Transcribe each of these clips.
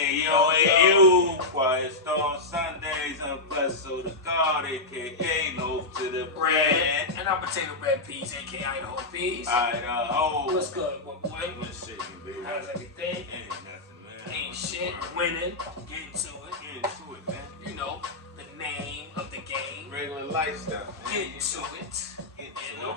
Yo, Quiet Storm Sundays, unpleasant so the God, aka Loaf to the Bread. And I'm Potato Bread Peas, aka Idaho Peas. Idaho. What's good, boy? What's shaking, baby? How's everything? Ain't nothing, man. Ain't shit. Winning. Getting to it. Get into it, man. You know, the name of the game. Regular lifestyle. Getting to it. You know.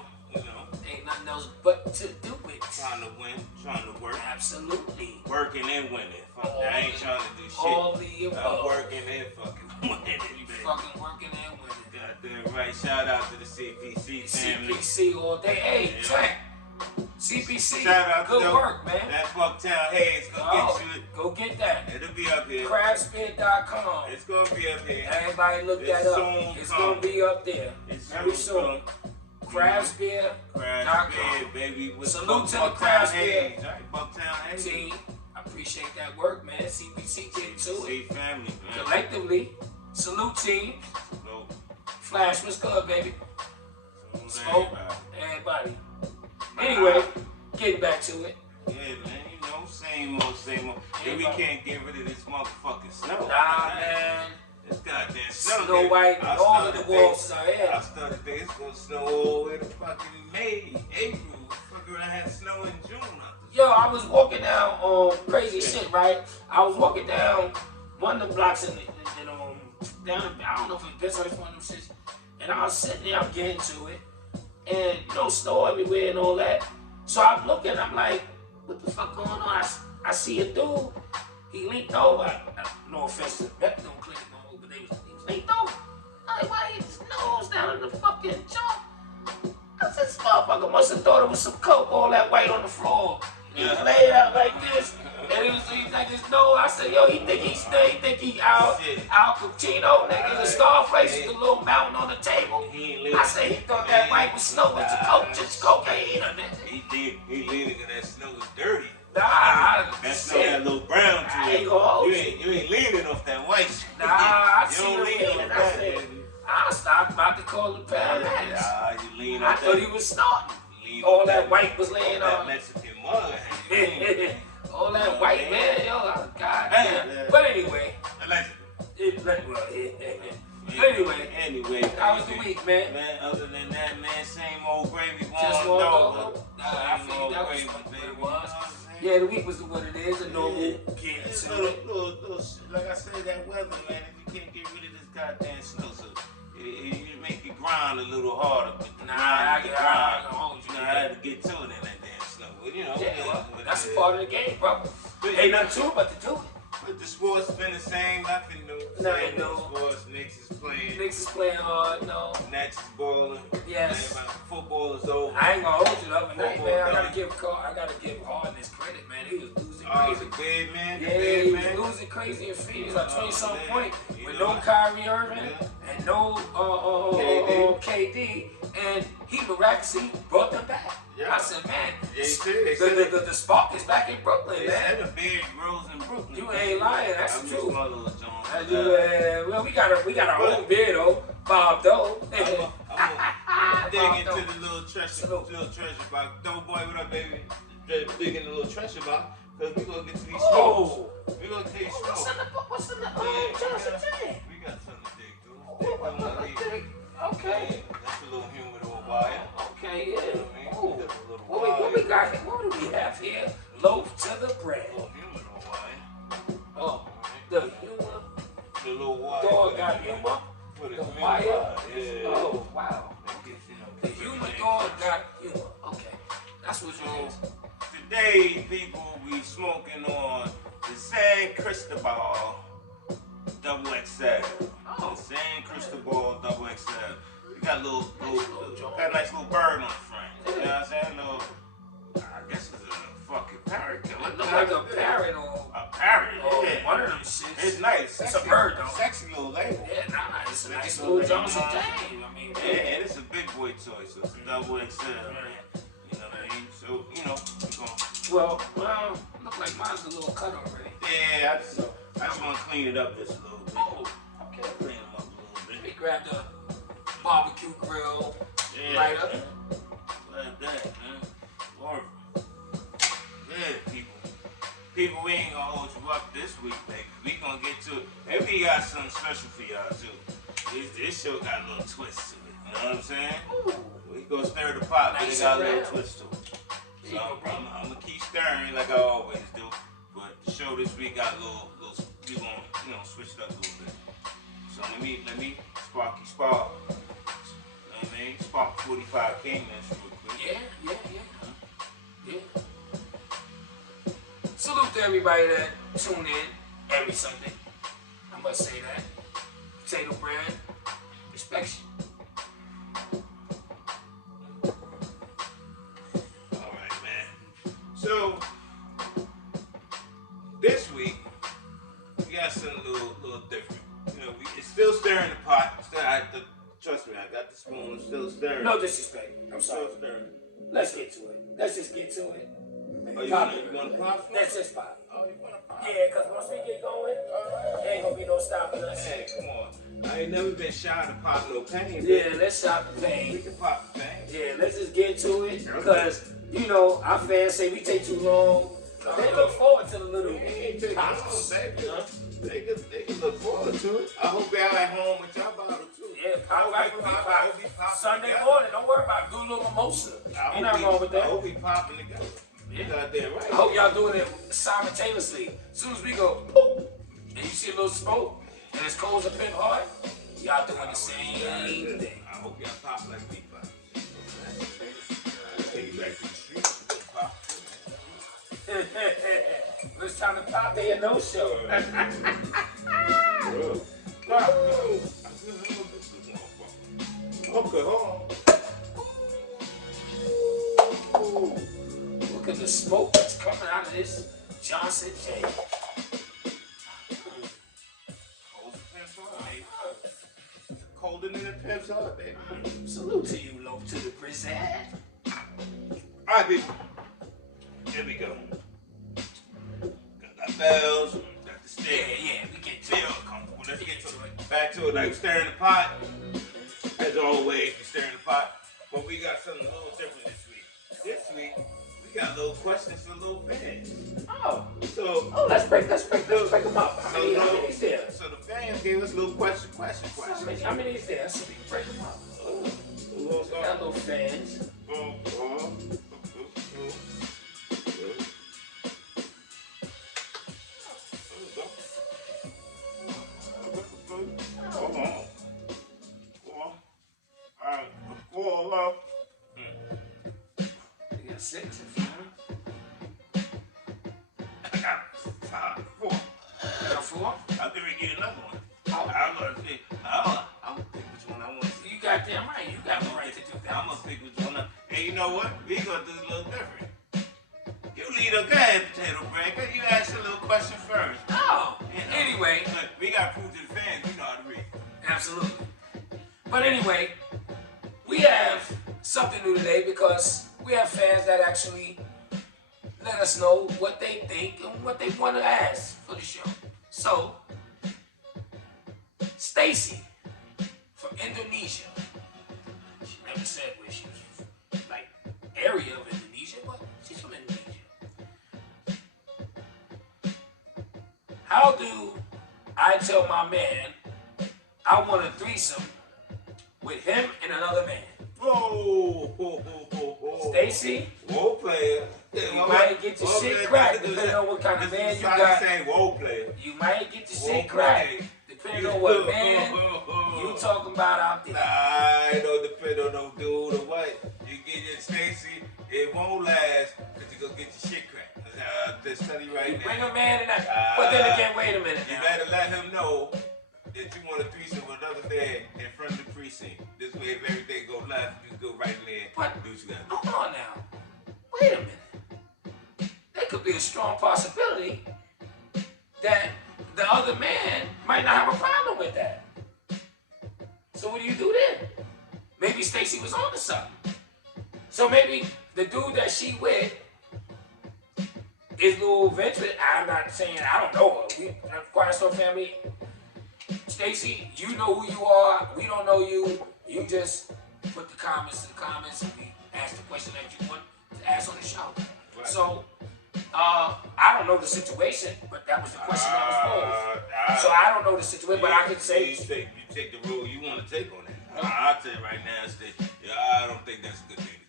Ain't nothing else but to do it. Trying to win, trying to work. Absolutely. Working and winning. Fuck that. I ain't trying to do shit. All the above. I'm working and fucking winning. You fucking working and winning. Goddamn right. Shout out to the CPC family. CPC all day. Hey, Trent. CPC. Shout out good to work, man. That Bucktown Heads. Go get you it. Go get that. It'll be up here. Crabspit.com. It's gonna be up here. Everybody look that up. It's gonna be up there. It's very soon. Crabspit.com. Baby. Salute to the Crabspit Bucktown team. I appreciate that work, man. CPC getting to it. CPC family, man. Collectively, salute team. Salute. Flash, what's good, baby? Smoke. Everybody. Anyway, getting back to it. Yeah, man, you know, same old. Yeah, we can't get rid of this motherfucking snow. Nah, man. This goddamn snow. Snow White and all of the wolves are here. I started thinking it's gonna snow all the way to fucking May, April. Fucking I had snow in June. Yo, I was walking down crazy shit, right? I was walking down one of the blocks down, I don't know if it's this or one of them shits. And I was sitting there, I'm getting to it. And, you know, snow everywhere and all that. So I'm looking, I'm like, what the fuck going on? I see a dude. He leaned over. No offense to that, don't click it no more, but he was leaned over. I'm like, why his nose down in the fucking jump? I said, this motherfucker must have thought it was some coke, all that white on the floor. He was laid out like this, and he like his nose. I said, yo, he think he Al Pacino, nigga, the Scarface, the little mountain on the table. I said, he thought that white was snow, it's a coke, just cocaine, nigga. He leaning because that snow is dirty. Nah, that snow got a little brown to it. You ain't leaning off that white shit. Nah, I see him leaning. I said, I stopped about to call the paramedics. Nah, you lean I thought he was snorting. All that white was laying on. Mexican mud. All that white, man. Yo, God damn. But anyway. Anyway, how was the week, man? Man, other than that, man, same old gravy. Just one over. I feel that was what it was. Yeah, the week was what it is. A normal get to it. Like I said, that weather, man. If you can't get rid of this goddamn snow, so it make it grind a little harder. But I had to get to it in that damn snow. But you know, that's a part of the game, bro. Ain't nothing to it but to do it. But the sports been the same, nothing new. Nothing new. Sports, Knicks is playing hard, no. Nets is balling. Yes. Football is over. I ain't gonna hold you the other night, man. I gotta give Harden his credit, man. He was losing crazy. Big man. He was losing crazy in Phoenix, like 20-something points with no Kyrie Irving and no KD, and he miraculously brought them back. I said, man, the spark is back in Brooklyn, man. The beard grows in Brooklyn. You ain't lying, that's the truth. Well, we got our own beard though, Bob though. I'm dig into the little treasure box. Dope boy, what up, baby? Dig in the little treasure box, because we gonna get to these smokes. We gonna get these smokes. What's in the treasure thing? We got something to dig through. Okay. That's a little humidor wire. Okay, yeah. What we got here? What do we have here? Loaf to the bread. A little humidor wire. Oh, the humor. The little wire. Dog got humor. The wire. Yeah. Oh, wow. The humor dog got humor. Okay, that's what you is. Today, people, we smoking on the San Cristobal Double XL. Oh. The San Cristobal Double XL. We got got a nice little bird on the front. You know what I'm saying? I guess it's a fucking parrot. It look like a parrot or a parrot. Yeah. One of them shits. It's nice. It's a bird though. Sexy little label. Yeah, nah, it's a nice little Johnson thing. I mean, yeah, and it's a big boy toy, so it's a double XL, man. You know what I mean? So, you know, we're going. Well, look like mine's a little cut already. Yeah, I just want to clean it up just a little bit. Oh, okay. Clean them up a little bit. We grabbed a barbecue grill lighter. Like that, man. Or, yeah, people. people, we ain't gonna hold you up this week, baby. We gonna get to it. Maybe we got something special for y'all too. This show got a little twist to it. You know what I'm saying? Ooh. We gonna stir the pot, but it got a little twist to it. So I'm gonna keep stirring like I always do. But the show this week got a little we gonna switch it up a little bit. So let me sparky spark. You know what I mean? Spark 45 King this real quick. Yeah. Salute to everybody that tune in every Sunday. I must say that. Potato bread, respect you. Alright, man. So this week we got something a little different. You know, it's still stirring the pot. Trust me, I got the spoon. It's still stirring. No disrespect. I'm sorry. Still stirring. Let's get to it. Let's just get to it. Oh, you want to pop? Let's just pop. Oh, you want to pop? Yeah, because once we get going, there ain't going to be no stopping us. Hey, come on. I ain't never been shy to pop no pain. Yeah, let's stop the We pain. can pop the pain. Yeah, let's just get to it because, you know, our fans say we take too long. They look forward to the little pops. Baby. They can look forward to it. I hope y'all at home with y'all bottle too. Yeah, pop. Sunday morning, don't worry about it. Do a little mimosa. Ain't nothing wrong with I that. hope we popping together. Yeah. Goddamn right. I hope y'all doing it simultaneously. As soon as we go, boop, and you see a little smoke, and it's cold up in hard, y'all doing the same thing. I hope y'all pop like we pop. Take you back to the street. Pop. It's time to pop there, no show. Okay, hold on. Look at the smoke that's coming out of this Johnson J. Colder than the pimp's heart, baby. Salute to you, low to the prison. Alright, people. Here we go. Got our bells, got the stick. Yeah, we get to it. Comfortable. Let's get to it. Back to it, like stirring the pot. As always, we're stirring the pot. But we got something a little different this week. This week, we got little questions for little fans. Oh, let's break them up. How many is there? So the fans gave us little questions. How many is there? So we can break them up. Got little fans. You got 6 or 7? I got 5, 4. You got 4? I think we get another one. Oh. I'm gonna pick which one I want to see. You got damn right. You got the right to do that. I'm gonna pick which one. And you know what? We gonna do a little different. You lead a guy, potato breaker. You ask a little question first. Oh. You know, Anyway. Look, we got proof to the fans. We know how to read. Absolutely. But anyway, we have something new today because we have fans that actually let us know what they think and what they want to ask for the show. So, Stacy from Indonesia. She never said where she was, like, area of Indonesia, but she's from Indonesia. How do I tell my man I want a threesome with him and another man? Whoa. Stacy? Whoa, player. You might get your shit cracked depending on what kind of man you got. Say whoa, player. You might get your shit cracked depending on what man you talking about out there. Nah, it don't depend on no dude or what. You get your Stacy, it won't last because you gonna get your shit cracked. Just tell you right now. Bring a man in that. But then again, wait a minute You now. better let him know that you want a threesome with another man in front of the precinct. This way, if everything go left, you go right in there But- and do what you gotta do. Hold on now. Wait a minute. There could be a strong possibility that the other man might not have a problem with that. So what do you do then? Maybe Stacy was on to something. So maybe the dude that she with is a little venture. I'm not saying I don't know her. We Quiet Storm family. Stacy, you know who you are. We don't know you. You just put the comments in the comments and we ask the question that you want to ask on the show. Right. So I don't know the situation, but that was the question that was posed. So I don't know the situation, but I can say you take the role you want to take on that. I'll tell you right now, I don't think that's a good thing to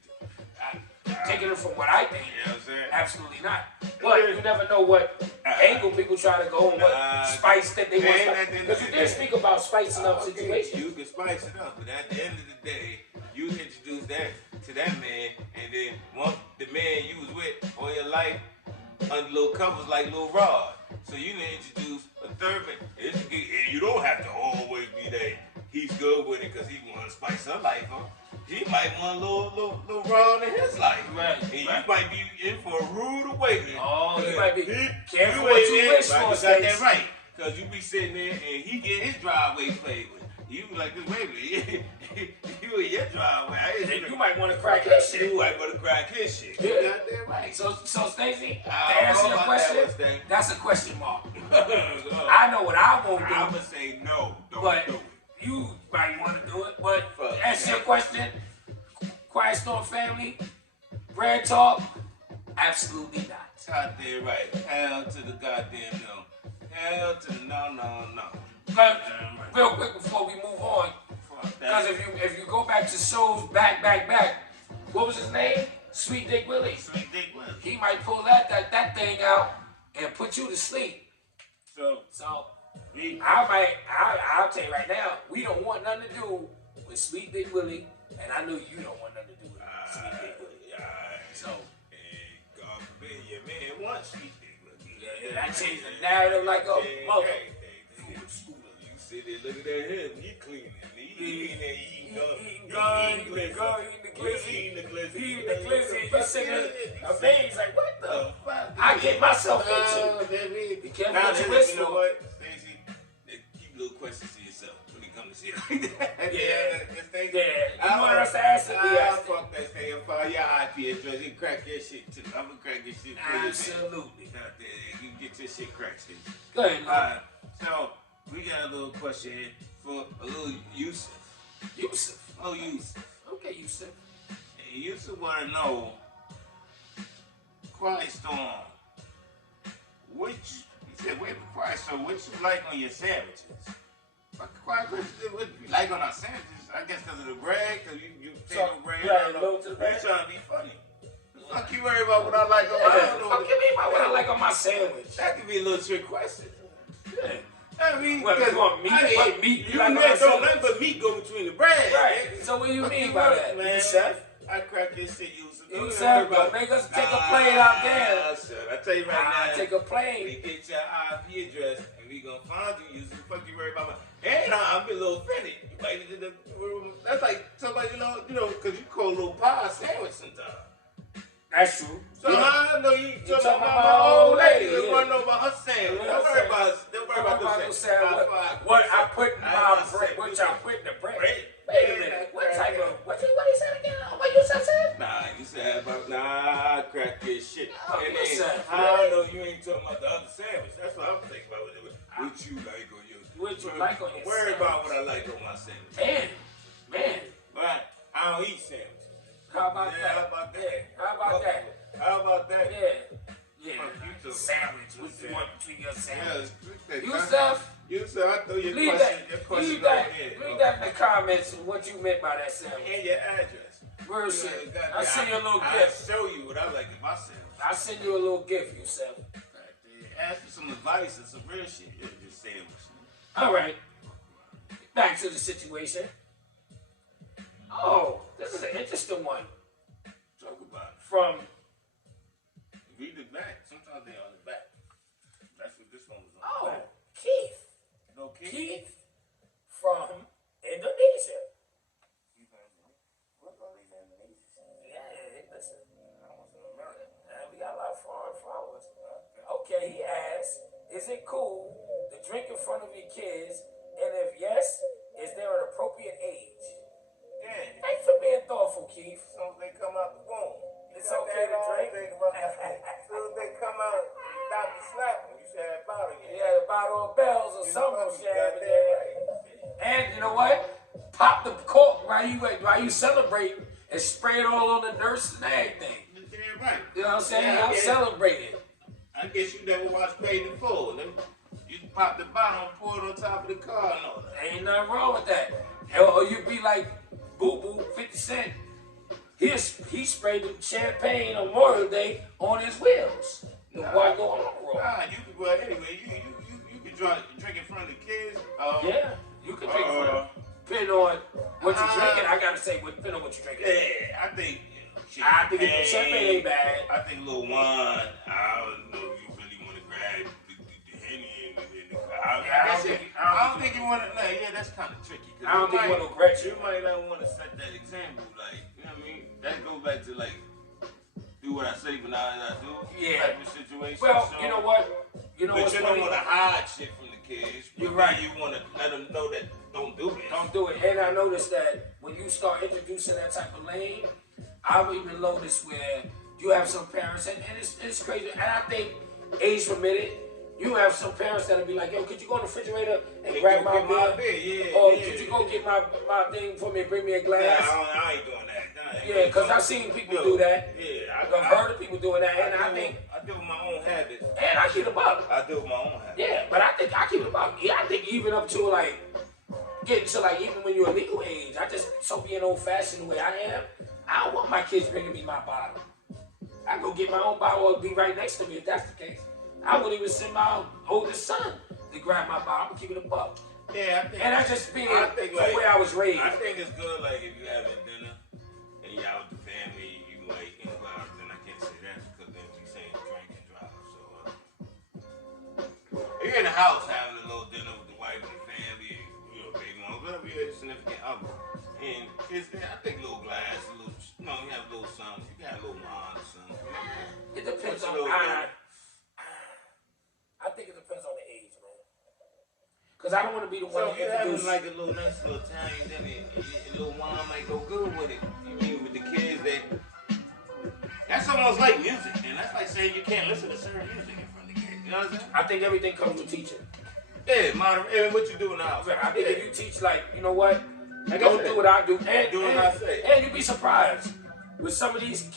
do. Taking it from what I think, you know what I'm saying? absolutely not. But you never know what angle people try to go and what spice that they want. Because you did speak about spicing up situations. You can spice it up, but at the end of the day, you introduce that to that man, and then once the man you was with all your life under little covers like little Rod, so you need to introduce a third man. And you don't have to always be that he's good with it because he want to spice her life up. He might want a little Rod in his life. Right. And you might be in for a rude awakening. Oh, you might be careful what you wish for. You got that right. Because you be sitting there and he get his driveway played with. You be like this baby. You in your driveway. You might want to crack his shit. You might want to crack his shit. Yeah. You got that right. So Stacey, to answer your question, that's a question mark. I know what I won't do. I would say no, don't do it. You might want to do it, but to answer your question, Quiet Storm family, bread talk, absolutely not. Got that right. Hell to the goddamn no. Hell to the no. But real quick before we move on, because if you go back to shows back, what was his name? Sweet Dick Willie. Sweet Dick Willie. He might pull that thing out and put you to sleep. So I'll tell you right now, we don't want nothing to do with Sweet Dick Willie, and I know you don't want nothing to do with Sweet Dick Willie. So, God forbid your man wants Sweet Dick Willie. Yeah, that changed the narrative like a mother. You sit there looking at him, he cleaning. He in there eating the glizzy. You sitting there amazed like, what the fuck? I get myself into. Be careful what you wish for. You know what, Stacey? Keep little questions to yourself when it comes to shit like that. You want us to ask it? Fuck that, stay and file your IP address. You crack your shit too. I'm gonna crack your shit for you. Absolutely. You can get your shit cracked, Stacey. Go ahead, man. So, we got a little question here for a little Yusuf. Oh, Yusuf. Okay, Yusuf. Hey, Yusuf want to know, Quiet Storm, he said, wait, Quiet Storm, what you like on your sandwiches? What you like on our sandwiches? I guess because of the bread, because you take the bread. You trying to be funny. Fuck you worry about what I like on my sandwich. Fuck you mean about what I like on my sandwich? That could be a little trick question. Yeah. I mean, what, you want meat? What meat? You don't nothing but meat go between the bread. Right. So what do you mean by that, man? Chef? I crack this shit, Yusuf. Chef, but make us take a plane out there. Sir, I tell you right now. Take a plane. We get your IP address and we gonna find you, Yusuf. Fuck you worry about my. And I'm a little offended. You might need to. That's like somebody you know, because you call a little pie sandwich sometimes. That's true. So I know you talking about my old lady. You want to know about her sandwich. Don't worry about those sandwiches. What I put in my bread, which I put in the bread. Wait a minute. What type of, what you said again? What you said? Nah, you said about, I crack this shit. Oh, and you said, I know you ain't talking about the other sandwich. That's what I'm thinking about. What you like on yours. What you like on your sandwich. Worry about what I like on my sandwich. Man. But I don't eat sandwiches. How about that? How about that? How about that? How about that? Yeah. Sandwich. What you want between your sandwich? Yusuf, I throw your leave question leave that in the comments what you meant by that sandwich. And your address. Real shit. I'll send you a little gift. I'll show you what I like in my sandwich. I'll send you a little gift, Yusuf. Ask for some advice and some real shit. Just sandwich. All right. Back to the situation. Oh, this is an interesting one. Talk about it. From. Read the back. Sometimes they're on the back. That's what this one was on. Oh, the back. Keith. No, Keith from Indonesia. What's all these Indonesians? Yeah, listen. We got a lot of foreign followers. Okay, he asked, is it cool to drink in front of your kids? And if yes, is there an appropriate age? Yeah. Thanks for being thoughtful, Keith. As soon as they come out the womb. It's okay to drink. As soon as they come out, stop the slapping. You should have a bottle in. Yeah, a bottle of bells or something. And you know what? Pop the cork while you celebrate and spray it all on the nurse and everything. You're you're right. You know what I'm saying? Yeah, I'm celebrating. I guess you never watched Paid in Full. You pop the bottle and pour it on top of the car and all that. Ain't nothing wrong with that. Or you be like Boo Boo, 50 Cent. He sprayed the champagne on Memorial Day on his wheels. The boy go on the road. Nah, well, anyway, you can drink in front of the kids. Yeah, you can drink in front of them. Depending on what you're drinking, I gotta say, depending on what you're drinking. Yeah, I think Champagne ain't bad. I think a little wine. I don't know if you really want to grab the Henny in the car. I don't think you want to. No, yeah, that's kind of tricky. I don't think you want to grab you. You might not want to set that example, like, you know what I mean? That goes back to like do what I say, but not as I do. Yeah. Type of situation. Well, so, you know what? You know but what's you funny? don't want to hide shit from the kids. You're right. You want to let them know that don't do it. Don't do it. And I noticed that when you start introducing that type of lane, I've even noticed where you have some parents, and it's crazy, and I think age permitted, you have some parents that'll be like, yo, could you go in the refrigerator and grab my beer? Yeah, or could you go get my thing for me and bring me a glass? Nah, I ain't doing that. Yeah, because I've seen people do that. Yeah, I've heard of people doing that, and I think I do my own habits. And I keep it up. I do my own habits. Yeah, but I think I keep it up. Yeah, I think even up to like getting to like even when you're a legal age, I just so being old fashioned the way I am, I don't want my kids bringing me my bottle. I go get my own bottle or be right next to me if that's the case. I wouldn't even send my oldest son to grab my bottle. I'm gonna keep it above. Yeah, I think. And I just being the way I was raised. I think it's good, like if you having dinner and you out with the family, you like well, then I can't say that because then we saying drink and drive. So if you're in the house having a little dinner with the wife and the family, you know, baby mom, whatever your significant other, and kids, I think a little glass, a little, you know, you have a little something, you got a little wine or something. It depends on I think it depends on the age, man. Because I don't want to be the one to introduce. Like a little nice little Italian dinner, and a little wine might go good with it. You mean with the kids that's almost like music, and that's like saying you can't listen to certain music in front of the kids. You know what I'm saying? I think everything comes with teaching. Yeah, and what you do in the house. I think if you teach, like, you know what, don't do what I do, and do what I say, and you'd be surprised with some of these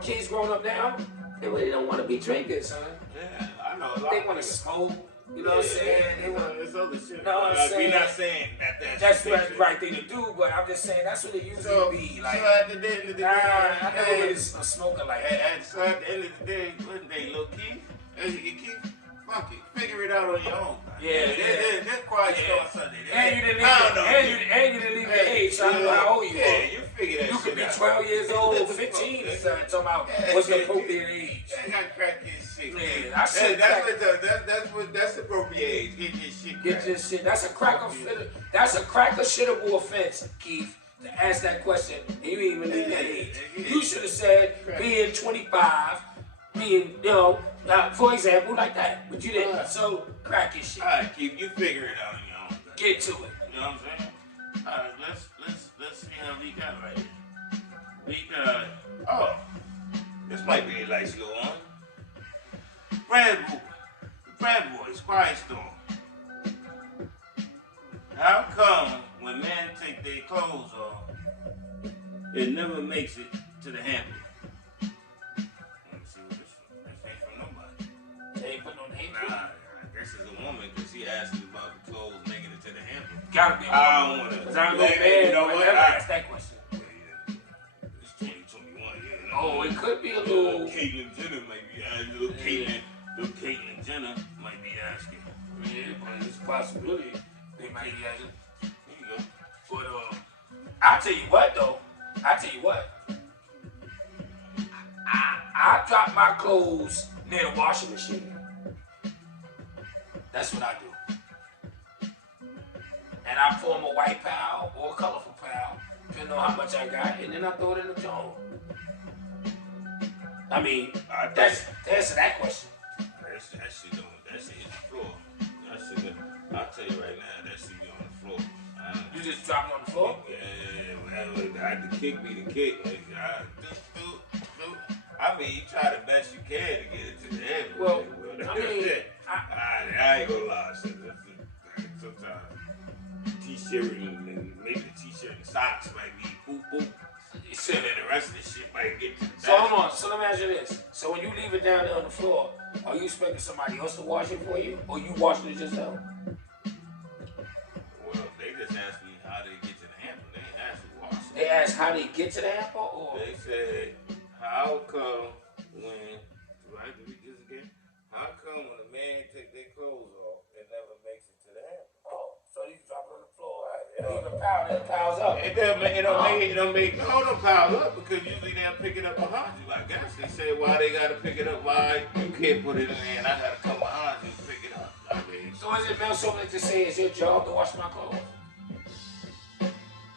kids growing up now. They really don't want to be drinkers, son. Yeah, I know. They want to smoke. You know what I'm saying? They want it's other shit. No, I'm saying. We're not saying that's the right thing to do, but I'm just saying that's what it usually be. Like, so at the end of the day, I know it's a smoker like that. So at the end of the day, what day, little Keith? Keith, fuck it, figure it out on your own. Yeah. They're quiet on Sunday. And you didn't leave the age, so I don't know how old you are. Yeah, you figure that. You could be 12 years old, 15, and talking about what's the appropriate age. I got crack this shit. Yeah, that's the appropriate age. Get your shit. Get your shit. That's a cracker shittable offense, Keith, to ask that question, and you didn't even leave that age. You should have said being 25, being, for example, like that. But you didn't. So crack your shit. All right, Keith, you figure it out on your own. Get to it. You know what I'm saying? All right, let's see how we got right here. We got this might be a nice little one. Brad Boys, Quiet Storm. How come when men take their clothes off, it never makes it to the hamper? Let me see what this ain't from nobody. They ain't put no name. Nah, I guess it's a woman because she asked me about the clothes making it to the hamper. Gotta be a woman. I don't want to. Because I don't know, man. You know what? Ask that question. It's 2021, yeah. Oh, it could be a little. Caitlyn Jenner might be asking. Little Caitlyn Jenner might be asking. Yeah, but it's a possibility. They might be asking. There you go. But I tell you what though. I drop my clothes near the washing machine. That's what I do. And I form a white pile or a colorful pile, depending on how much I got, and then I throw it in the jar. I mean, that's to answer that question. That shit hit the floor. I'll tell you right now, that shit be on the floor. You just drop it on the floor? Yeah, well, I had to kick me to kick. Like, I mean, you try the best you can to get it to the end. Well, I mean, I ain't gonna lie. Sometimes t-shirt and maybe the t-shirt and socks might be boop boop. And then the rest of the shit might get to the So hold on. So let me ask you this. So when you leave it down there on the floor, are you expecting somebody else to wash it for you, or you washing it yourself? Well, they just asked me how they get to the hamper. They ain't asked me wash it. They asked how they get to the hamper, or They said, how come when, right, do we do this again? How come when a man take their clothes off, it never makes it to the hamper? so you drop it on the floor, right? It don't even pile, it piles up. It don't pile up because usually they'll pick it up behind you. I guess they say why they gotta pick it up, why you can't put it in there and I gotta come behind you and pick it up. I mean, So is it Mel something to say it's your job to wash my clothes?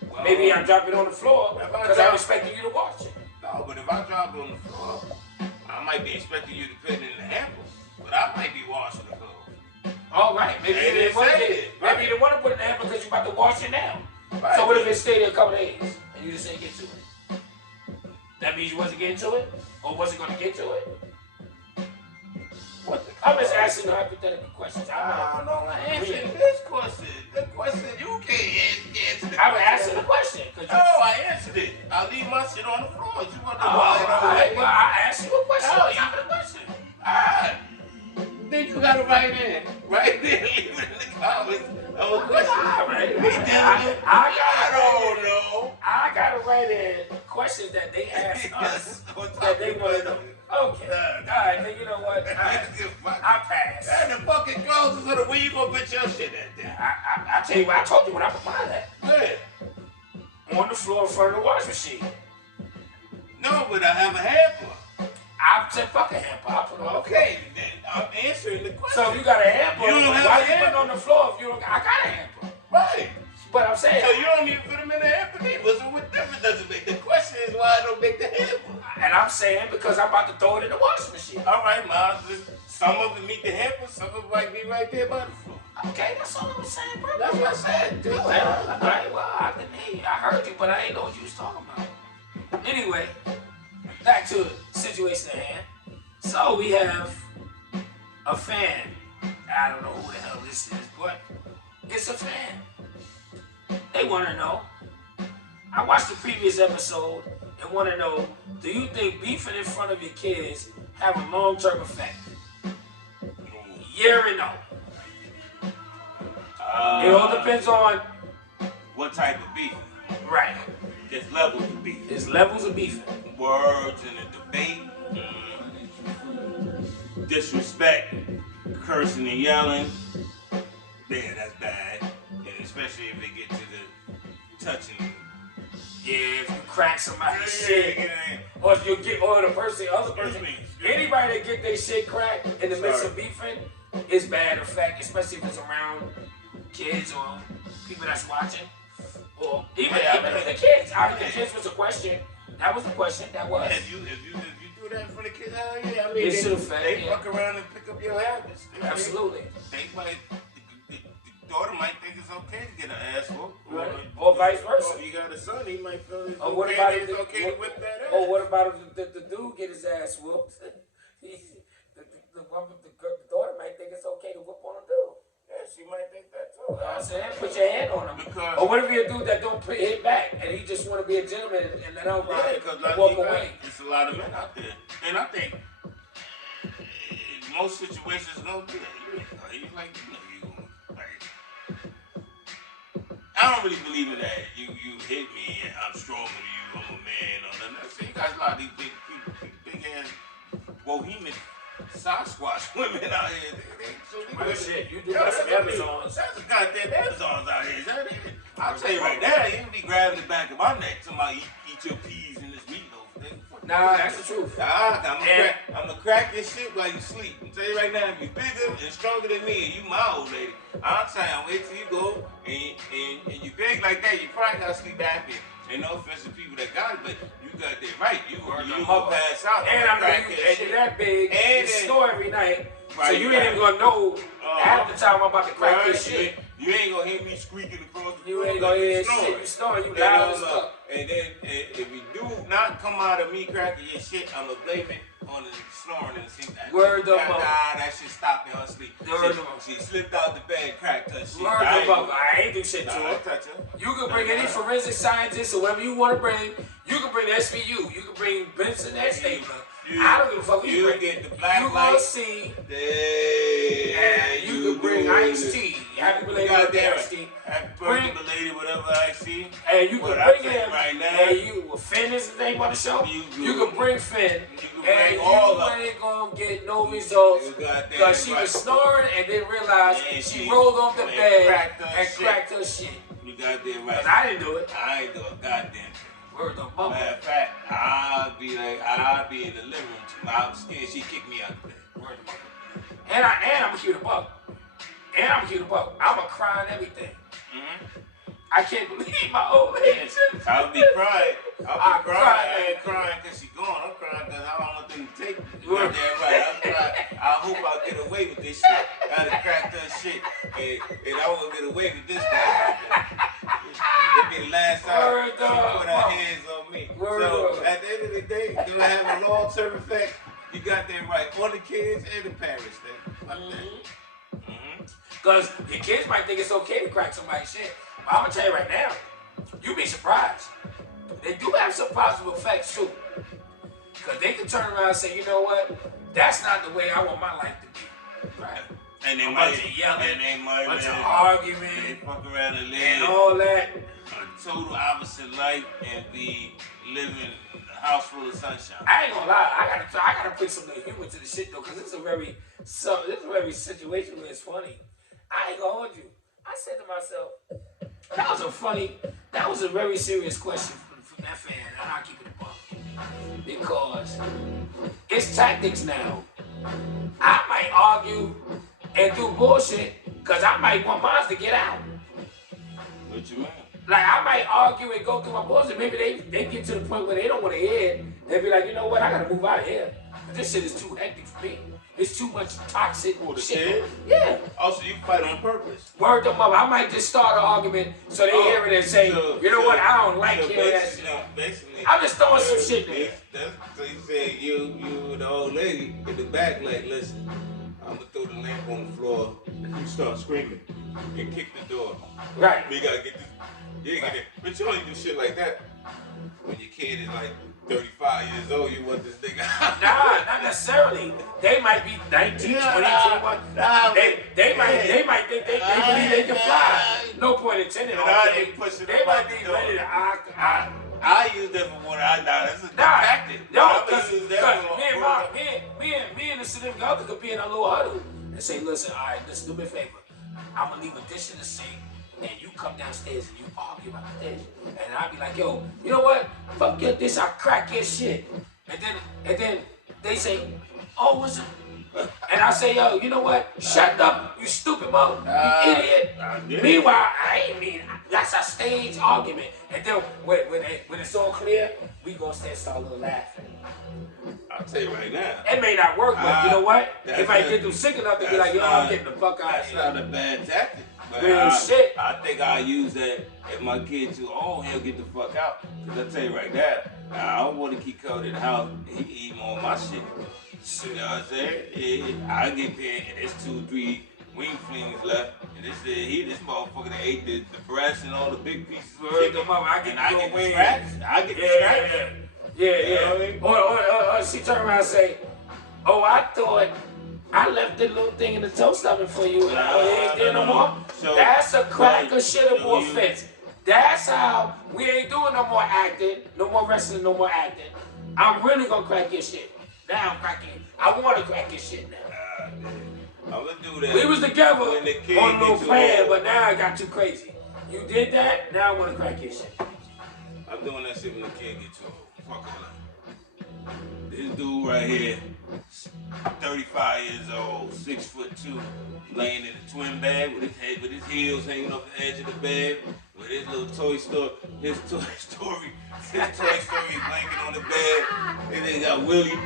Well, maybe I drop it on the floor because I'm expecting you to wash it. No, but if I drop it on the floor, I might be expecting you to put it in the hamper, but I might be washing the clothes. All right, maybe you didn't want to put it in the hamper because you're about to wash it now. Right. So what if it stayed there a couple days and you just didn't get to it? That means you wasn't getting to it, or wasn't going to get to it? I'm just asking hypothetical questions. I don't know. Answer this question. The question you can't answer. I'm asking the question. I answered it. I leave my shit on the floor. You want to well, I asked you a question. Answer the question. Then you got to write in. Right there. Leave it in the comments. All right. I don't know. I got to write in questions that they ask us that they want to know. Okay. All right, then you know what? I pass. And the fucking clothes is where you gonna put your shit at there. I tell you what, I told you when I put mine at. Where? On the floor in front of the wash machine. No, but I have a hamper. I said fuck a hamper. I put it on. Okay, then I'm answering the question. So you got a hamper. You don't have why a hamper. You put it on the floor if you don't? I got a hamper. Right. But I'm saying. So you don't need to put them in the hamper either. So what difference does it make? The question is why I don't make the hamper. And I'm saying because I'm about to throw it in the washing machine. All right, Miles. Some of it meet the hamper. Some of it might be right there by the floor. Okay, that's all I'm saying, bro. That's what I said. Dude. All right, well, I didn't hear you. I heard you, but I ain't know what you was talking about. Anyway, back to the situation at hand. So we have a fan. I don't know who the hell this is, but it's a fan. They want to know. I watched the previous episode and want to know, do you think beefing in front of your kids have a long-term effect? Yeah or no? It all depends on what type of beef. Right. There's levels of beef. There's levels of beefing. Words in a debate. Disrespect. Cursing and yelling. Yeah, that's bad. And especially if they get to the touching. Yeah, if you crack somebody's shit. Or if you get, or the other person, anybody that get their shit cracked in the midst of beefing, it's bad effect, especially if it's around kids or people that's watching. Or even the kids. The kids was a question. That was a question. That was. If you do that for the kids, hell yeah. I mean, it should affect. They fuck around and pick up your habits. Absolutely. The daughter might think it's okay to get an ass whoop. Right. Or vice versa. Or if you got a son, he might feel it's what about it's okay to whip that ass. Or what about if the dude get his ass whooped? The daughter might think it's okay to whoop on a dude. Yeah, she might think that too. You know what I'm saying? Put your hand on him. Or what if you're a dude that don't hit back and he just want to be a gentleman and then over and walk away? There's a lot of men out there. And I think in most situations, no, I don't really believe in that. You hit me and I'm stronger than you, I'm a man, or nothing. So you got a lot of these big ass bohemian Sasquatch women out here. Shit, you do got some Amazons. That's some goddamn Amazons out here. Is that it? I'll tell you right now, you be grabbing the back of my neck to my eat your peas in this meatloaf. Nah, that's the truth. I'm gonna crack this shit while you sleep. I'm tell you right now, if you bigger and stronger than me and you my old lady, I'll tell you, wait till you go and you big like that, you probably gotta sleep happy. Ain't no offense to people that got it, but you got that right. You gonna pass out. And you're that big, and you snore every night. Right, so you ain't even gonna know half the time I'm about to crack this shit. You ain't gonna hear me squeaking across the room. You ain't gonna hear shit. You snoring, you loud as fuck. And then if you do not come out of me cracking your shit, I'ma blame it on the snoring and sing that. Word of mother. That shit stopped me on sleep. She slipped out the bed, cracked her shit. Word of mother. I ain't do shit to her. Touch her. You can bring any forensic scientist or whatever you want to bring. You can bring the SVU. You can bring Benson and Stapler. I don't give a fuck. You get the black light. You see. And you can bring Ice T. Happy belated Ice T. Happy birthday belated whatever Ice T. And you can bring him. Right now. And you, Finn is his name on the show. You can bring Finn. And you ain't gonna get no results because she was snoring and didn't realize she rolled off the bed and cracked her shit. You got that right. Cause I didn't do it. I ain't do a goddamn thing. Word of mama. Matter of fact, I'll be in the living room too. I'm scared she kicked me out of bed. Word of mama. And I'm a cute buck. I'm a crying everything. I can't believe my old lady. I'll be crying. I ain't crying because she's gone. I'm crying because I don't want them to take me. You know that right. I'm crying. I hope I get away with this shit. I done cracked her shit. And I won't get away with this guy. It'll be the last time she put her hands on me. So at the end of the day, it's going to have a long-term effect. You got that right. On the kids and the parents. Because your kids might think it's okay to crack somebody's shit. But I'm going to tell you right now, you'd be surprised. They do have some positive effects too. Because they can turn around and say, you know what? That's not the way I want my life to be. Right? And they might yelling, a bunch of argument, they fuck around and live and all that. A total opposite life and be living a house full of sunshine. I ain't gonna lie, I gotta put some humor to the shit though, because this is a very situation where it's funny. I ain't gonna hold you. I said to myself, that was a very serious question from that fan, and I'll keep it a buck. Because it's tactics now. I might argue and do bullshit because I might want mine to get out. What you mean? Like I might argue and go through my bullshit. Maybe they get to the point where they don't want to hear it. They'll be like, you know what, I gotta move out of here. This shit is too hectic for me. It's too much toxic shit. Yeah. Also, you fight on purpose. Word them up. I might just start an argument so they hear it and say, you know what, I don't like hearing that shit. Basically, I'm just throwing some shit there. So you said you the old lady in the back, like, listen, I'm gonna throw the lamp on the floor and you start screaming and kick the door. Right. We gotta get this. You ain't get it. But you only do shit like that when your kid is like 35 years old, you want this nigga out. Nah, not necessarily. They might be 19, 20, 21. They might think they believe they can fly. No point intended. They might be ready to I use that for what I know. That's a tactic. No, because me and the significant other could be in a little huddle and say, listen, all right, listen, do me a favor. I'm going to leave a dish in the sink. And you come downstairs and you argue about the dish. And I'll be like, yo, you know what? Fuck your dish, I'll crack your shit. And then they say, oh, what's it? And I say, yo, you know what? Shut up, you stupid mother, you idiot. Meanwhile, I ain't mean, that's a stage argument. And then when it's all clear, we gonna start a little laughing. I'll tell you right now. It may not work, but you know what? If I get them sick enough to be like, yo, I'm getting the fuck out of here. That's not a bad tactic. Shit. I think I'll use that if my kid too old, he'll get the fuck out. Cause I tell you right now, I don't want to keep covered in the house. He eat more of my shit. You know what I'm saying? I get there and there's 2-3 wing flings left. And this motherfucker that ate the breast and all the big pieces of chicken. I get the scraps. I get the scraps. Yeah. Or she turned around and say, oh, I thought I left the little thing in the toast oven for you. And I ain't there no more. So, that's a crack or shittable offense. That's how we ain't doing no more acting, no more wrestling, no more acting. I'm really gonna crack your shit. Now I'm cracking. I want to crack your shit now. I'm gonna do that. We was together on a little plan, but now I got too crazy. You did that, now I want to crack your shit. I'm doing that shit when the kid get too old. Fuck all that. This dude right here, 35 years old, 6'2", laying in a twin bed with his heels hanging off the edge of the bed, with his little toy story blanket on the bed, and then got Willie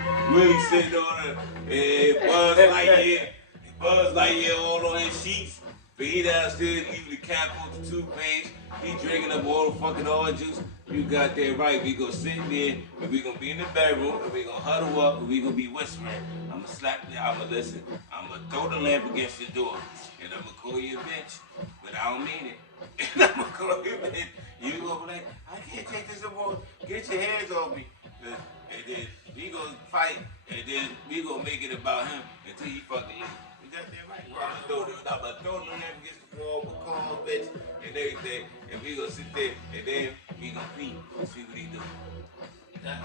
sitting on it, Buzz Lightyear all on his sheets, but he downstairs leaving the cap on the toothpaste, he drinking up all the fucking orange juice. You got that right. We gonna sit there and we gonna be in the bedroom and we gonna huddle up and we gonna be whispering. I'm gonna slap you. I'm gonna listen. I'm gonna throw the lamp against your door and I'm gonna call you a bitch, but I don't mean it. And I'm gonna call you a bitch. You gonna be like, I can't take this no more. Get your hands off me. And then we gonna fight, and then we gonna make it about him until he fucking leave. You got that right? I'm gonna throw them against the wall with calls, bitch, and everything. And we gonna sit there, and then we gonna see what he do.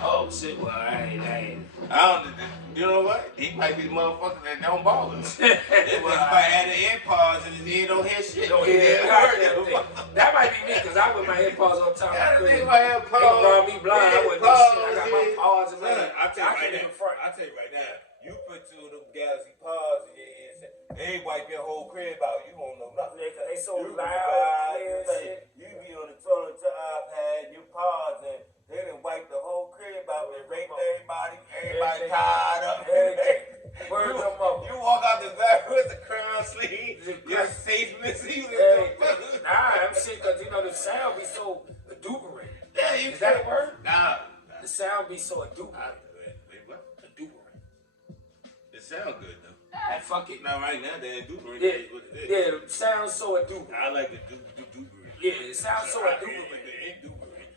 Oh shit! Well, I ain't. I don't. You know what? He might be the motherfucker that don't bother him. Well, he might have the AirPods in his ear, don't hear shit. Don't hear that. That might be me because I wear my AirPods all the time. I think my AirPods. They run me blind. I wouldn't do shit. I got my paws in my ear. I tell you right now. You put two of them Galaxy Pods in your ear, they wipe your whole crib out. You won't know nothing. They so loud, clear shit. You be on the toilet with your iPad, your pods, and they done wipe the whole crib out and rape everybody tied up. Word them up. You walk out the back with the crown sleeve, your safeness. Nah, I'm shit because the sound be so aduberated. Yeah, Is that a word? Nah. The sound be so aduberated. Aduberated. It sound good though. Ah, fuck it. Now right now they aduberated is what it is. Yeah, it sounds so aduberated. I like the aduberated. Yeah, it sounds so aduberated.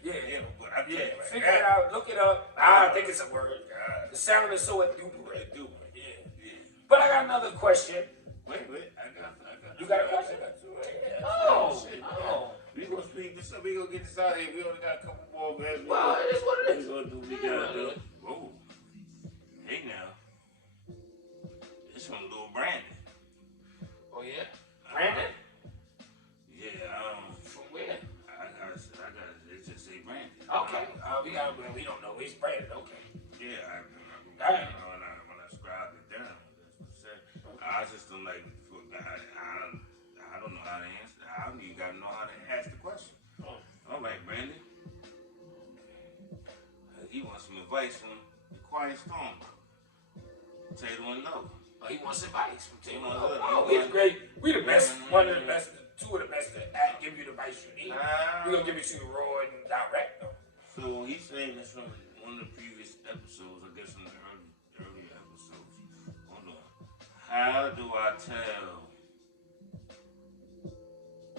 Yeah, but I tell you right figure it out, look it up. I think it's a word. God. The sound is so aduberated. Yeah. But I got another question. Wait, I got. You got a question? Oh. We gonna speak this up. We gonna get this out of here. We only got a couple more minutes. Well, it is what it is. We gonna do what we gotta do. Whoa. Hey now. This from Lil Brandon. Oh yeah? Brandon? Yeah, from where? I gotta it just say Brandon. Okay. We don't know. He's Brandon, okay. Yeah, when I scribed it down, that's what it said. I just don't like I don't know how to answer. I don't even gotta know how to ask the question. All right, Brandon. He wants some advice from the Quiet Storm. Tato and Low. Oh, he wants advice from Tato and Low. Oh, we're great. We the best. One of the best. Two of the best that give you the advice you need. We're gonna give it to you raw and direct though. So he's saying this from one of the previous episodes, I guess from the earlier episodes. Hold on. How do I tell?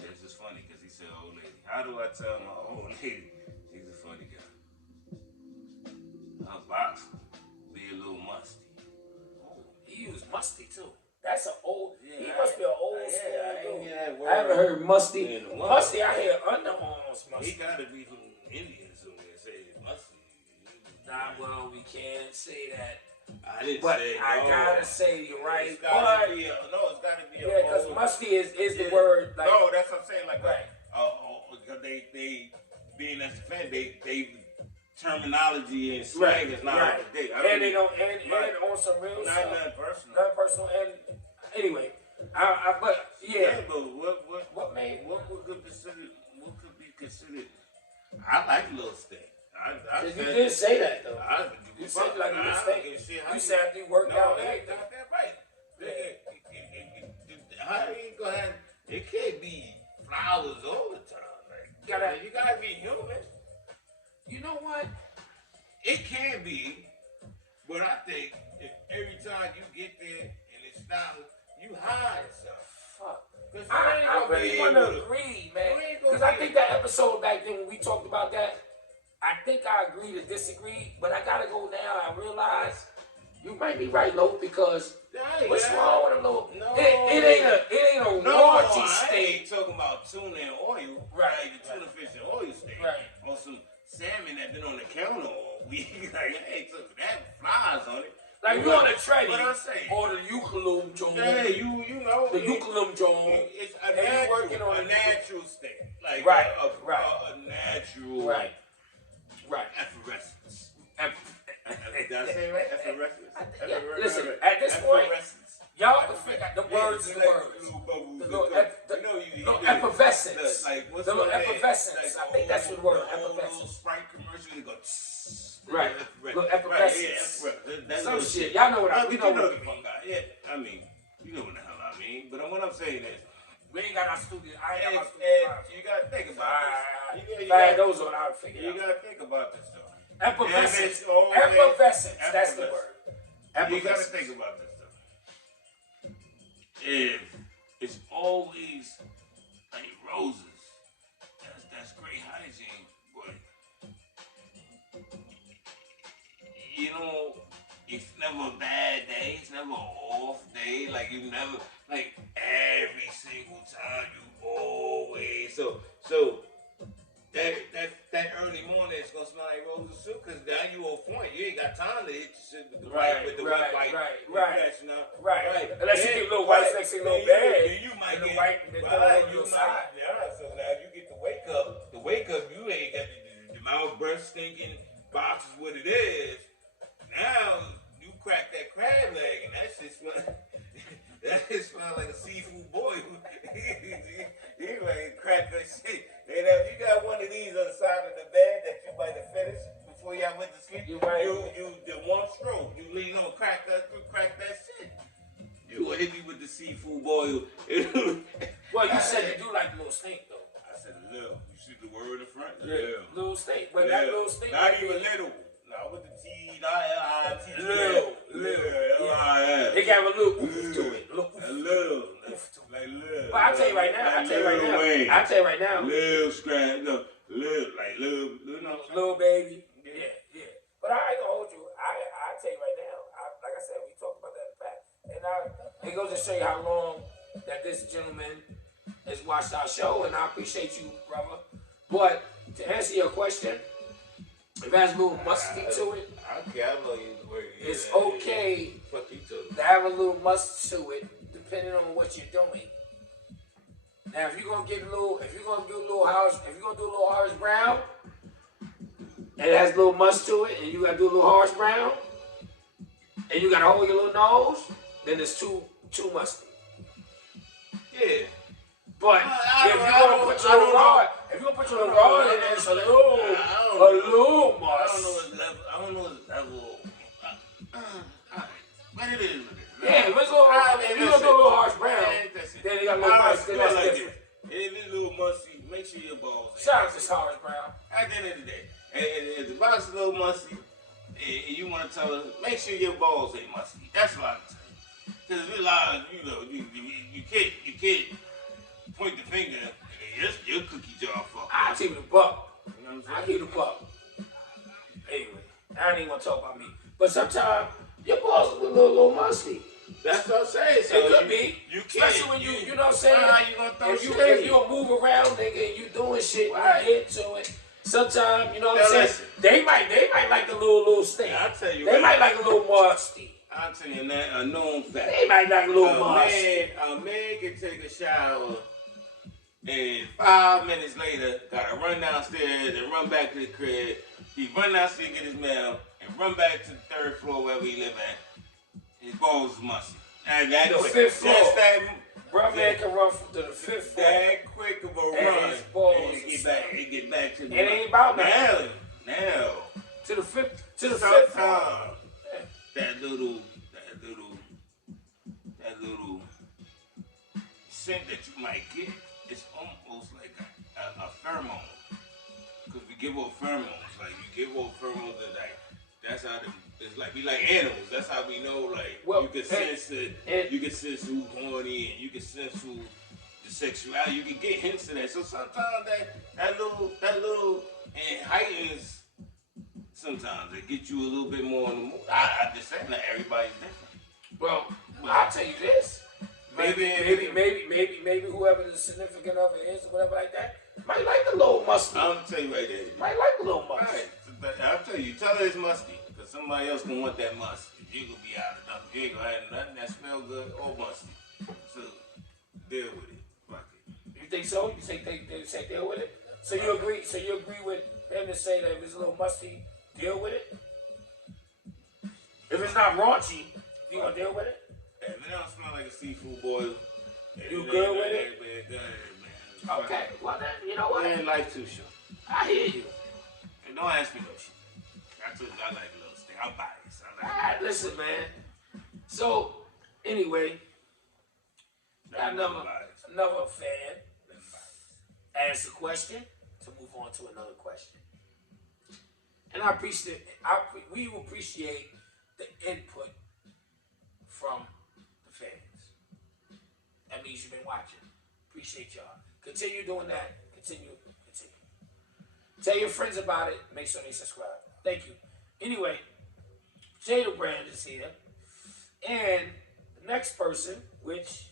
This is funny because he said old lady. How do I tell my old lady? He's a funny guy. Her box be a little musty. Oh, he used musty too. That's an old. Yeah, he must be an old I haven't heard musty. Musty, I hear underarms musty. He gotta be from Indian somewhere. Say it's musty. Nah, well, we can't say that. I didn't but say I no. gotta say you're right. It's gotta be it's gotta be yeah, because musty is the word. Like, no, that's what I'm saying. Like, right. Because they being as a fan, they terminology and slang is not up to date. And they don't, and on some real stuff. Not personal. Not personal. And anyway, but yeah. But what could be considered? I like little steak. You did say that though. You said like a mistake. You said after you worked out. That's right. How do you go ahead? It can't be flowers all the time. Like, you gotta be human. You know what? It can be, but I think if every time you get there and it stops, you hide something. Fuck. I really want to agree, man. Because I think that episode back then when we talked about that, I think I agree to disagree, but I gotta go now. I realize you might be right, Lo, because what's wrong with a little? No, it ain't a raunchy steak. I ain't talking about tuna and oil, right? The tuna fish and oil steak, right? Or some salmon that been on the counter all week. Like, I ain't took that flies on it. Like you on the treading, what I say? Or the eucalyptum joint. Yeah, you know the eucalyptum joint. It's a natural steak, like a natural effervescence. Did I say right? Effervescence. Listen, at this point, y'all can figure out the words is the words. The effervescence. The effervescence. I think that's what the word effervescence. Little Sprite commercial, they go. Right. Little effervescence. Some shit. Y'all know what I mean. Yeah, I mean, you know what the hell I mean. But what I'm saying is, we ain't got our studio. I ain't got our studio. You gotta think about this. Those are what I figure. You gotta think about this stuff. Effervescence. Effervescence. That's the word. You gotta think about this stuff. If it's always like roses, that's great hygiene. But you know, it's never a bad day. It's never an off day. Like you never, like every single time you always. So that early morning it's gonna smell like roses soup because now you on point. You ain't got time to hit your shit with the wet wipe. Right. Unless you get a little white sexy little bag. Then you might get white and you might. Yeah. So now you get the wake up. The wake up you ain't got the mouth breath stinking box is what it is. Now you crack that crab leg and that shit smell. That shit smell like a seafood boil. You ain't crack that shit. And if you got one of these on the side of the bed that you might have finished before y'all went to sleep, you the one stroke, you lean on crack that shit. You gonna hit me with the seafood boil. Well, you said you do like a little stink though. I said a little. You see the word in front? Yeah. Little stink, but that little stink. Not even little. Not with the T, not L-I-T. Little. L-I-L. It got a little oof to it. A little. Like little. But I tell you right now. Little scratch. No, little baby. Yeah. But I ain't gonna hold you. I tell you right now. Like I said, we talked about that in the past. And it goes to show you how long that this gentleman has watched our show, and I appreciate you, brother. But to answer your question, if it has a little musty to it, I know you word. It's okay to have a little must to it, depending on what you're doing. Now, if you're gonna do a little harsh brown, and it has a little must to it, and you gotta do a little harsh brown, and you gotta hold your little nose, then it's too musty. Yeah. But if you're gonna put your little rod in there, it's a little must. I don't know his level. But it is. Yeah, if you're gonna do a little harsh brown, then you got a little must, then that's different. If it's a little musty, make sure your balls. Shout out to harsh brown. At the end of the day, if the box is a little musty, and you want to tell us, make sure your balls ain't musty. That's what I can tell you. Because there's a lot of, you can't point the finger and your cookie jar fuck. I'll give you the buck. You know what I'm saying? I'll give you the buck. Anyway, I don't even want to talk about me. But sometimes your balls are a little musty. That's what I'm saying. So it could be. You can't. Especially when you know what I'm saying? How you gonna throw if you move around, nigga, and you doing shit, right. You get to it. Sometimes, you know what I'm saying? They might like a little stink. I'll tell you. They might like a little musty. I'll tell you that a known fact. They might like a little musty. A man can take a shower and 5 minutes later gotta run downstairs and run back to the crib. He run downstairs, get his mail, and run back to the 3rd floor wherever he live at. His balls is musty. And that the quick. 5th floor. Just that. Bro, man can run to the 5th floor. That quick of a run. His balls and get back to the. It ain't about that. Now. To the 5th floor. That little scent that you might get is almost like a pheromone. Because we give off pheromones. Like you give off pheromones that that's how it's like we like animals. That's how we know you can sense it. You can sense who's horny and you can sense who the sexuality. You can get hints of that. So sometimes that little and heightens. Sometimes it gets you a little bit more in the mood. I just saying that everybody's different. Well, I'll tell you this. Maybe whoever the significant other is or whatever like that might like a little musty. I'm gonna tell you right there. Might like a little musty. Right. I'll tell you it's musty. Because somebody else gonna want that must. You're gonna be out of nothing. You ain't gonna have nothing that smell good or musty. So deal with it. Fuck it. You think so? You think they say deal with it? So you agree with them to say that if it's a little musty, deal with it? If it's not raunchy, you gonna deal with it? If it don't smell like a seafood boil, you good with it? Man. Okay, well then, you know what? Man, life too short. I hear you. And don't ask me no shit. I told you I like a little thing. I'm biased. Listen, man. So, anyway, another fan asked a question to move on to another question. And we appreciate the input from the fans. That means you've been watching. Appreciate y'all. Continue doing that. Continue. Tell your friends about it. Make sure they subscribe. Thank you. Anyway, Potato Brand is here. And the next person, which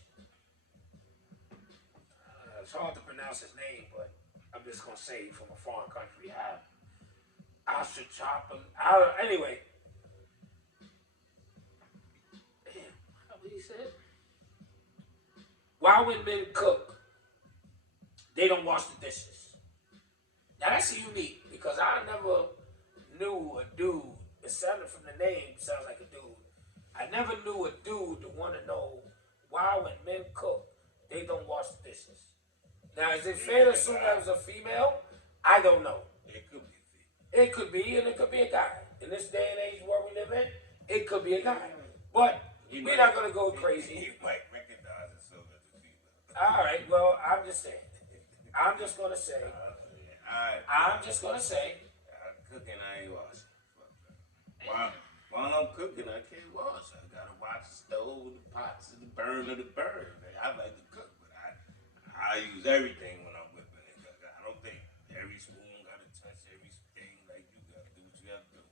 it's hard to pronounce his name, but I'm just gonna say from a foreign country. I should chop him. Anyway, damn, what he said? Why when men cook, they don't wash the dishes? Now that's unique because I never knew a dude. It sounded from the name, sounds like a dude. I never knew a dude to want to know why when men cook, they don't wash the dishes. Now, is it fair to assume that was a female? I don't know. It could be. It could be, and it could be a guy. In this day and age where we live in, it could be a guy. But we're not going to go crazy. You might recognize it so as a female. All right, well, I'm just saying. I'm just going to say. Cooking, I ain't washing. While I'm cooking, I can't wash. I got to watch the stove, the pots, and the burn of the burn. I like to cook, but I use everything when I'm whipping it. I don't think every spoon got to touch everything like you got to do what you got to do.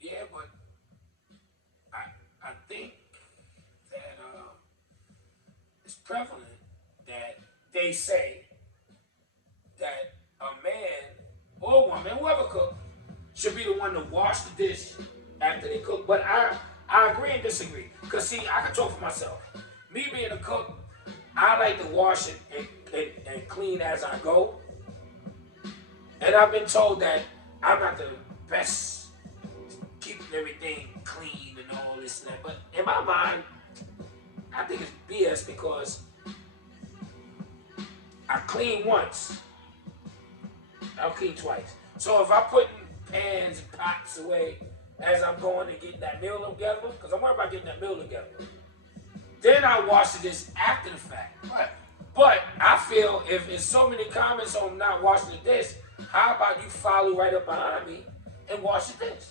Yeah, but I think that it's prevalent that they say that a man or woman, whoever cooks, should be the one to wash the dish after they cook. But I agree and disagree. Because, see, I can talk for myself. Me being a cook, I like to wash it and clean as I go. And I've been told that I'm not the best keeping everything clean and all this and that. But in my mind, I think it's BS because I clean once. I'll clean twice. So if I'm putting pans and pots away as I'm going and getting that meal together, because I'm worried about getting that meal together, then I wash the dish after the fact. Right. But I feel if there's so many comments on not washing the dish, how about you follow right up behind me and wash the dish?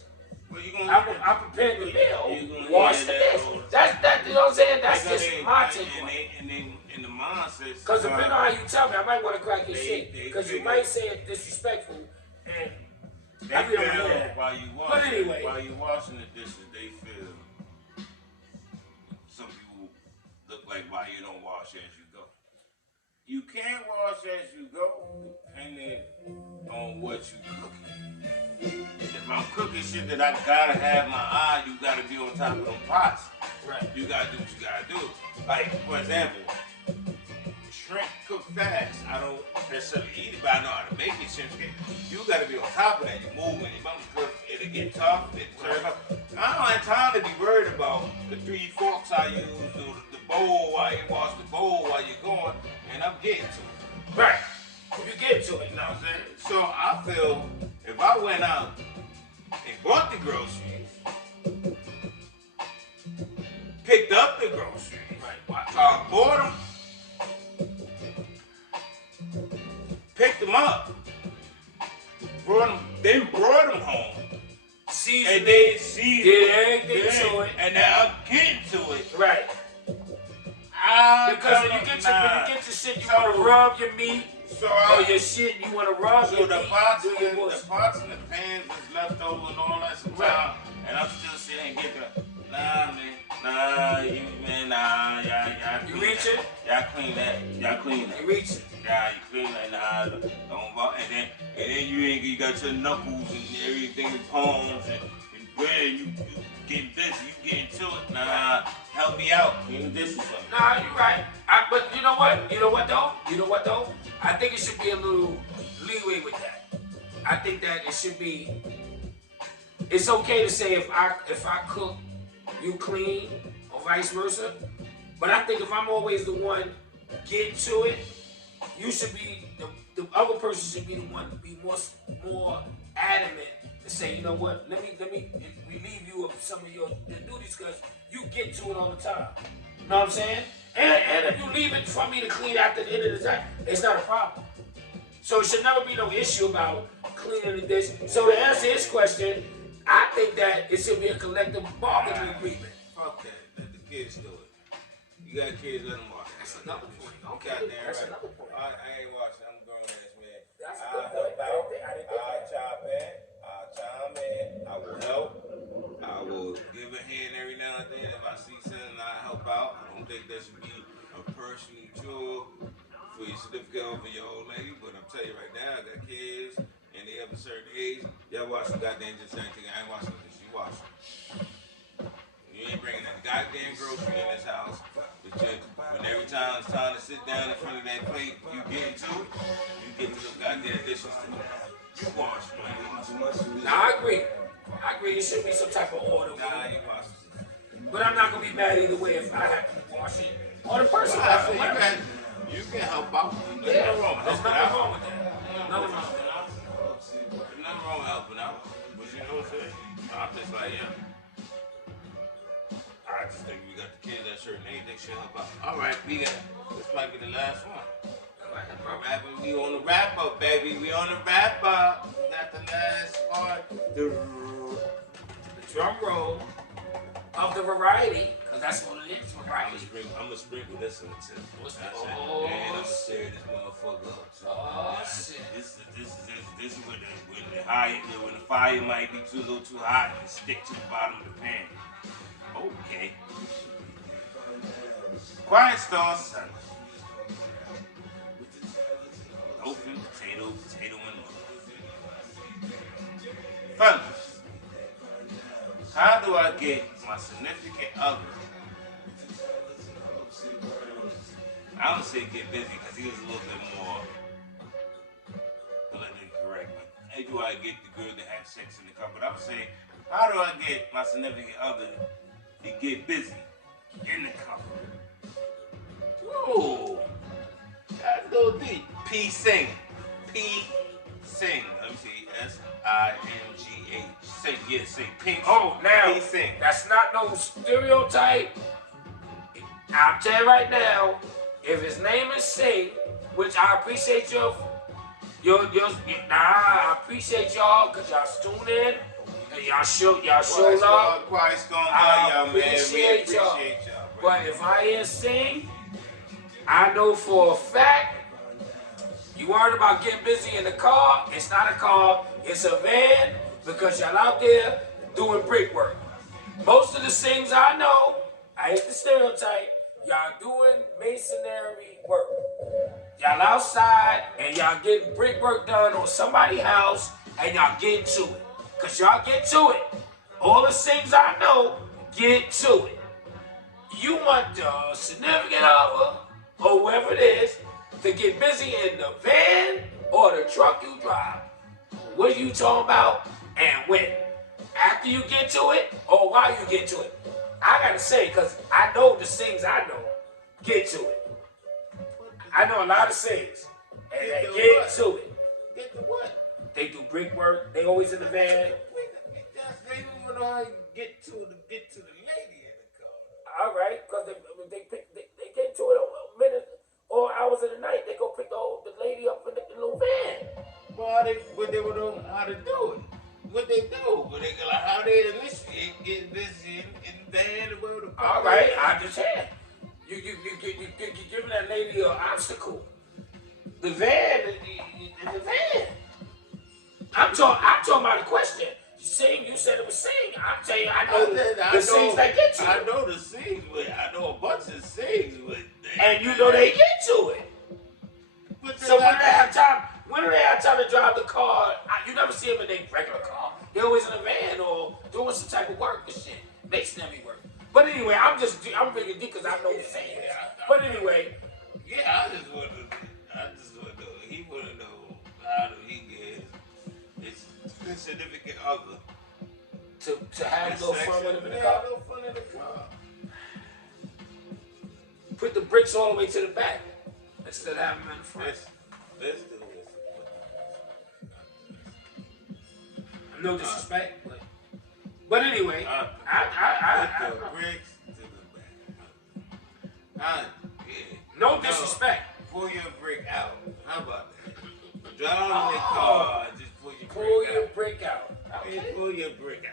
Well, I'm preparing the meal, wash the dish. That's you know what I'm saying? That's just my take on it. And the mindset. Because depending on how you tell me, I might want to crack your shit. Because you might say it disrespectful and they feel while you washing the dishes, they feel some people look like why you don't wash as you go. You can't wash as you go depending on what you cooking. If I'm cooking shit that I gotta have my eye, you gotta be on top of them pots. Right. You gotta do what you gotta do. Like, for example, shrimp cook fast. I don't necessarily eat it, but I know how to make it. Shrimp cake. You gotta be on top of that. You're moving. Your mama's cook. It'll get tough. It'll turn up. I don't have time to be worried about the 3 forks I use or the bowl while you wash the bowl while you're going, and I'm getting to it. Right. If you get to it, You know what I'm saying? So I feel if I went out and bought the groceries, picked up the groceries, I bought them, picked them up, brought them home, season and they seasoned did everything to it, and now I'm getting to it. right? Because when you get to shit, you want to rub your meat. Or your shit, you want to rub your the meat. pots and the pans is left over and all that sometimes, right. And I'm still sitting and get y'all reach it? Y'all clean that. You reach it. Yeah, you clean that, don't, and then you got your knuckles and everything, palms and bread, you getting busy, you getting to it, help me out, clean the dishes up. Nah, you're right. But you know what though? I think it should be a little leeway with that. I think that it should be, it's okay to say if I cook, you clean, or vice versa. But I think if I'm always the one getting to it, you should be, the other person should be the one to be more adamant to say, you know what, let me relieve you of some of your duties because you get to it all the time. You know what I'm saying? And if you leave it for me to clean after the end of the day, it's not a problem. So it should never be no issue about cleaning the dish. So to answer his question, I think that it should be a collective bargaining agreement. Fuck that. Let the kids do it. You got kids, let them watch it. That's another point. Okay, that's right. Another point. I ain't watching. I'm a grown ass man. That's a good point. I'll chime in. I will help. think that should be a personal chore for your significant other, your old lady. But I'm telling you right now, I got kids and they have a certain age. Y'all watch some goddamn just same thing. I ain't watching this. You watch them. You ain't bringing that goddamn grocery in this house. But when every time it's time to sit down in front of that plate, you get into it. You get to those goddamn dishes too. You wash, man. Nah, I agree. There should be some type of order. Nah, you wash. But I'm not gonna be mad either way if I have to wash it or the person. You can help out. There's nothing wrong with that. Nothing wrong with that. There's nothing wrong with helping out. But you know what I'm saying? I'm just like, yeah. I just think we got the kids at a certain age, they should help out. All right, this might be the last one. We on the wrap up, baby. We on the wrap up. We got the last one. The drum roll of the variety, because that's what it is, variety. I'm gonna sprinkle this in the tip. Oh, and I'm gonna stir this motherfucker up. Oh, shit. This is when the fire might be a little too hot and stick to the bottom of the pan. Okay. Quiet Star Sunday. Open potato and love. Fellas, how do I get my significant other? I don't say get busy because he was a little bit more politically correct. But how do I get the girl to have sex in the car? But I would say, how do I get my significant other to get busy in the car? Ooh, that's a little deep. P sing. Let me see. S-I-N-G-H. Sing. Yeah, sing. Pink. Oh, now, P sing. That's not no stereotype. I'll tell you right now, if his name is Sing, which I appreciate I appreciate y'all because y'all tune in and y'all show love. I appreciate y'all. But if I ain't Sing, I know for a fact, you worried about getting busy in the car. It's not a car, it's a van because y'all out there doing brickwork. Most of the things I know, I hate the stereotype, y'all doing masonry work. Y'all outside and y'all getting brickwork done on somebody's house and y'all get to it. Because y'all get to it. All the things I know, get to it. You want the significant other or whoever it is to get busy in the van or the truck you drive. What are you talking about and when? After you get to it or while you get to it? I gotta say, because I know the things I know, get to it. I know a lot of things, and they get to it. Get to what? They do brickwork, they always in the van. They don't even know how you get to the lady in the car. All right, because they get to it a minute or hours of the night. They go pick the lady up in the little van. But they would know how to do it. What they do, but they like how they initiate getting busy in the van. All right, I just had. You giving that lady an obstacle. The van, the van. I'm talking about the question. Sing, you said it was sing. I'm telling you, I know the sings that get to it. I know the sings, but I know a bunch of sings, but and you know they get to it. So when do they have time? When do they have time to drive the car? You never see them in their regular car. They're always in a van or doing some type of work and shit. Masonry work. But anyway, I'm bringing deep because I know the saying. But anyway. Yeah, I just want to know. He want to know how do he get his significant other to have no fun with him in the car. No fun in the car. Put the bricks all the way to the back instead of having them in the front. Let's do this. No disrespect, but anyway, put the bricks to the back. No disrespect. Pull your brick out. How about that? Drive in the car. Just pull your brick out. Pull your brick out. Okay. Pull your brick out.